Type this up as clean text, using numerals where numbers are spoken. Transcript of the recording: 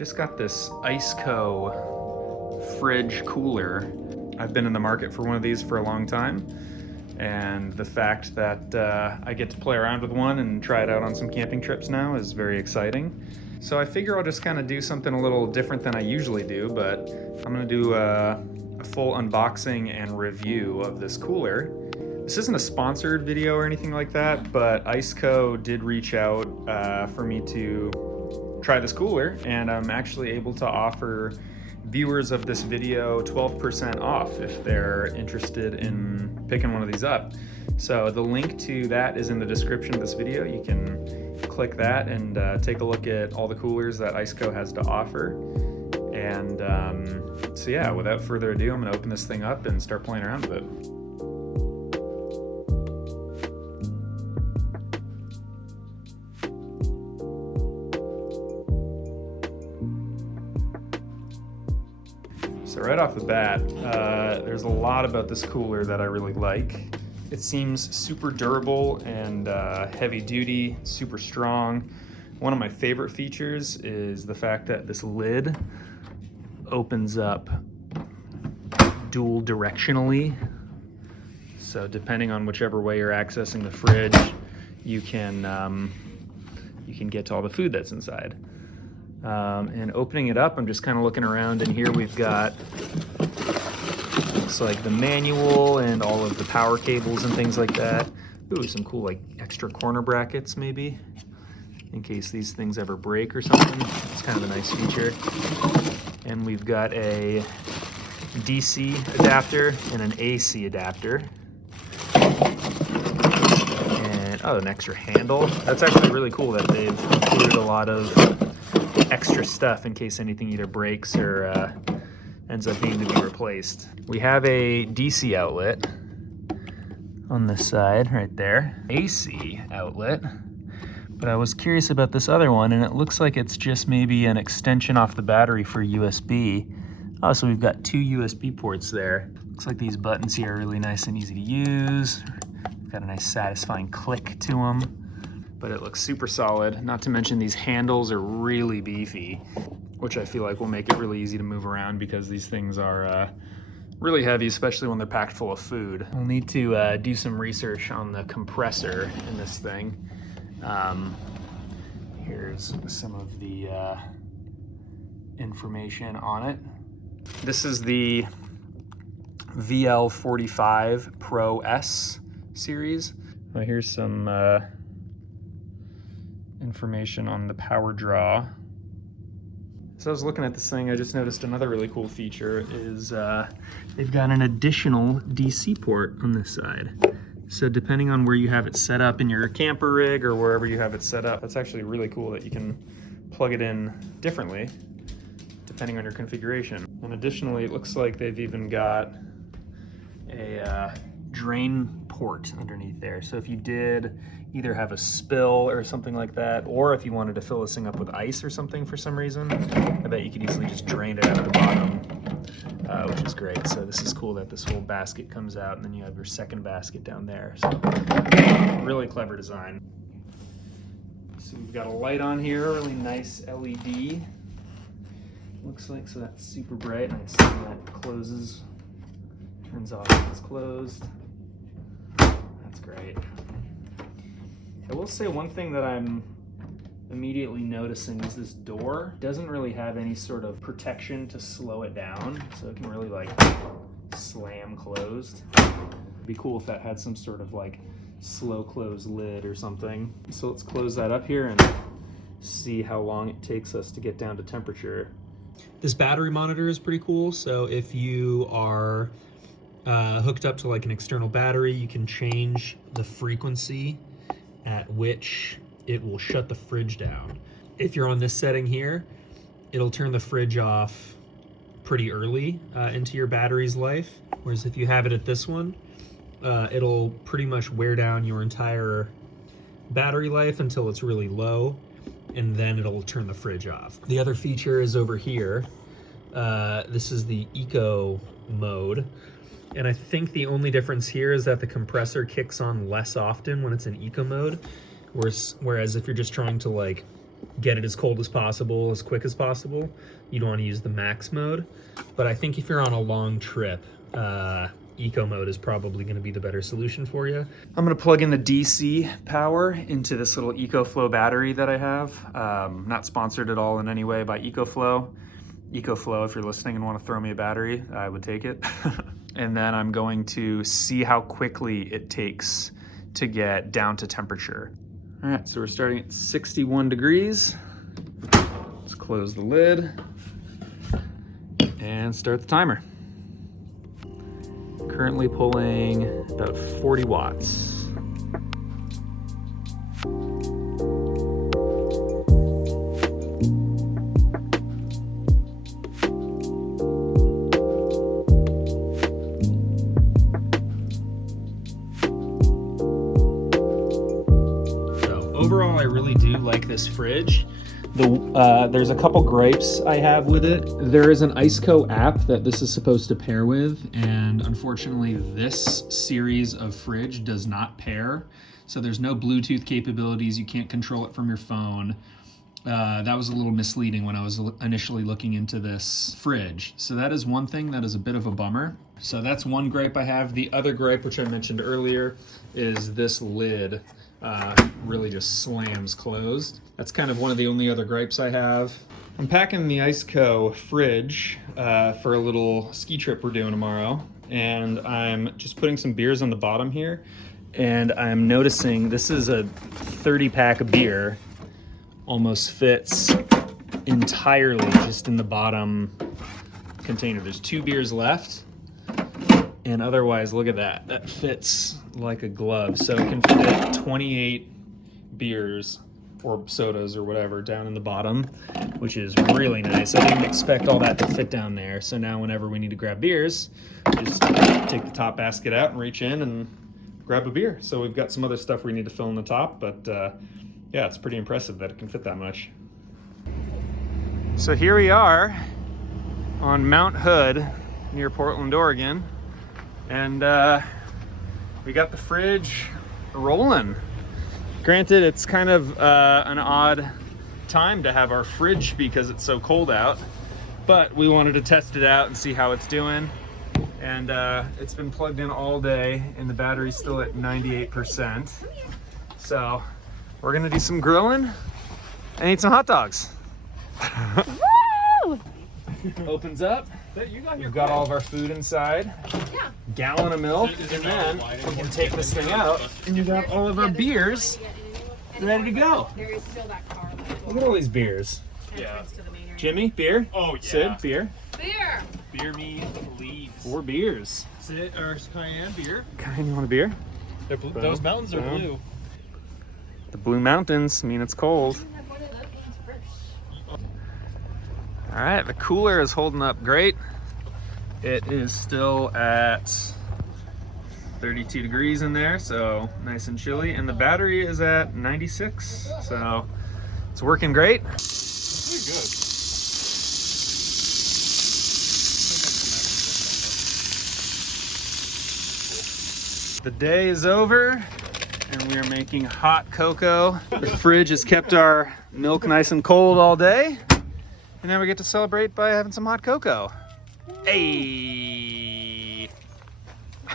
just got this ICECO fridge cooler. I've been in the market for one of these for a long time, and the fact that I get to play around with one and try it out on some camping trips now is very exciting. So I figure I'll just kind of do something a little different than I usually do, but I'm gonna do a full unboxing and review of this cooler. This isn't a sponsored video or anything like that, but ICECO did reach out for me to try this cooler, and I'm actually able to offer viewers of this video 12% off if they're interested in picking one of these up. So the link to that is in the description of this video. You can click that and take a look at all the coolers that ICECO has to offer. And so yeah, without further ado, I'm gonna open this thing up and start playing around with it. So right off the bat, there's a lot about this cooler that I really like. It seems super durable and heavy duty, super strong. One of my favorite features is the fact that this lid opens up dual directionally. So depending on whichever way you're accessing the fridge, you can get to all the food that's inside. And opening it up, I'm just kind of looking around, and here we've got, looks like the manual and all of the power cables and things like that. Ooh, some cool like extra corner brackets maybe, in case these things ever break or something. It's kind of a nice feature. And we've got a DC adapter and an AC adapter. And oh, an extra handle. That's actually really cool that they've included a lot of extra stuff in case anything either breaks or ends up needing to be replaced. We have a DC outlet on this side right there, AC outlet, but I was curious about this other one, and it looks like it's just maybe an extension off the battery for USB. Oh, so we've got two USB ports there. Looks like these buttons here are really nice and easy to use. Got a nice satisfying click to them. But it looks super solid. Not to mention these handles are really beefy, which I feel like will make it really easy to move around because these things are really heavy, especially when they're packed full of food. We'll need to do some research on the compressor in this thing. Here's some of the information on it. This is the VL45 Pro S series. Here's some information on the power draw. So I was looking at this thing, I just noticed another really cool feature is they've got an additional DC port on this side. So depending on where you have it set up in your camper rig or wherever you have it set up, that's actually really cool that you can plug it in differently depending on your configuration. And additionally, it looks like they've even got a drain port underneath there. So if you did either have a spill or something like that, or if you wanted to fill this thing up with ice or something for some reason, I bet you could easily just drain it out of the bottom, which is great. So this is cool that this whole basket comes out, and then you have your second basket down there. So really clever design. So we've got a light on here, really nice LED. Looks like, so that's super bright, and I assume that closes, turns off when it's closed. That's great. I will say one thing that I'm immediately noticing is this door doesn't really have any sort of protection to slow it down, so it can really like slam closed. It'd be cool if that had some sort of like slow close lid or something. So let's close that up here and see how long it takes us to get down to temperature. This battery monitor is pretty cool. So if you are hooked up to like an external battery, you can change the frequency at which it will shut the fridge down. If you're on this setting here, it'll turn the fridge off pretty early into your battery's life. Whereas if you have it at this one, it'll pretty much wear down your entire battery life until it's really low, and then it'll turn the fridge off. The other feature is over here. This is the eco mode. And I think the only difference here is that the compressor kicks on less often when it's in eco mode, whereas if you're just trying to like get it as cold as possible, as quick as possible. You don't want to use the max mode. But I think if you're on a long trip, eco mode is probably going to be the better solution for you. I'm going to plug in the DC power into this little EcoFlow battery that I have. Not sponsored at all in any way by EcoFlow. EcoFlow, if you're listening and want to throw me a battery, I would take it. And then I'm going to see how quickly it takes to get down to temperature. All right, so we're starting at 61 degrees. Let's close the lid and start the timer. Currently pulling about 40 watts. Overall, I really do like this fridge. There's a couple gripes I have with it. There is an ICECO app that this is supposed to pair with, and unfortunately this series of fridge does not pair. So there's no Bluetooth capabilities, you can't control it from your phone. That was a little misleading when I was initially looking into this fridge. So that is one thing that is a bit of a bummer. So that's one gripe I have. The other gripe, which I mentioned earlier, is this lid really just slams closed. That's kind of one of the only other gripes I have. I'm packing the ICECO fridge for a little ski trip we're doing tomorrow, and I'm just putting some beers on the bottom here, and I'm noticing this is a 30-pack of beer, almost fits entirely just in the bottom container. There's 2 beers left, and otherwise, look at that. That fits like a glove. So it can fit 28 beers or sodas or whatever down in the bottom, which is really nice. I didn't expect all that to fit down there. So now whenever we need to grab beers, just take the top basket out and reach in and grab a beer. So we've got some other stuff we need to fill in the top, but yeah, it's pretty impressive that it can fit that much. So here we are on Mount Hood near Portland, Oregon. And we got the fridge rolling. Granted, it's kind of an odd time to have our fridge because it's so cold out, but we wanted to test it out and see how it's doing. And it's been plugged in all day and the battery's still at 98%. So we're gonna do some grilling and eat some hot dogs. Woo! Opens up. We've got all of our food inside. Yeah. Gallon of milk, and then we can take this thing out and you got all of our beers ready to go. There is still that car. Look at all these beers. Yeah. Jimmy, beer? Oh, yeah. Sid, beer? Beer. Beer me, please. 4 beers. Sid, or Cayenne beer. Kyle, you want a beer? Those mountains are blue. The Blue Mountains mean it's cold. All right, the cooler is holding up great. It is still at 32 degrees in there, so nice and chilly. And the battery is at 96, so it's working great. Pretty good. The day is over, and we are making hot cocoa. The fridge has kept our milk nice and cold all day. And now we get to celebrate by having some hot cocoa. Hey!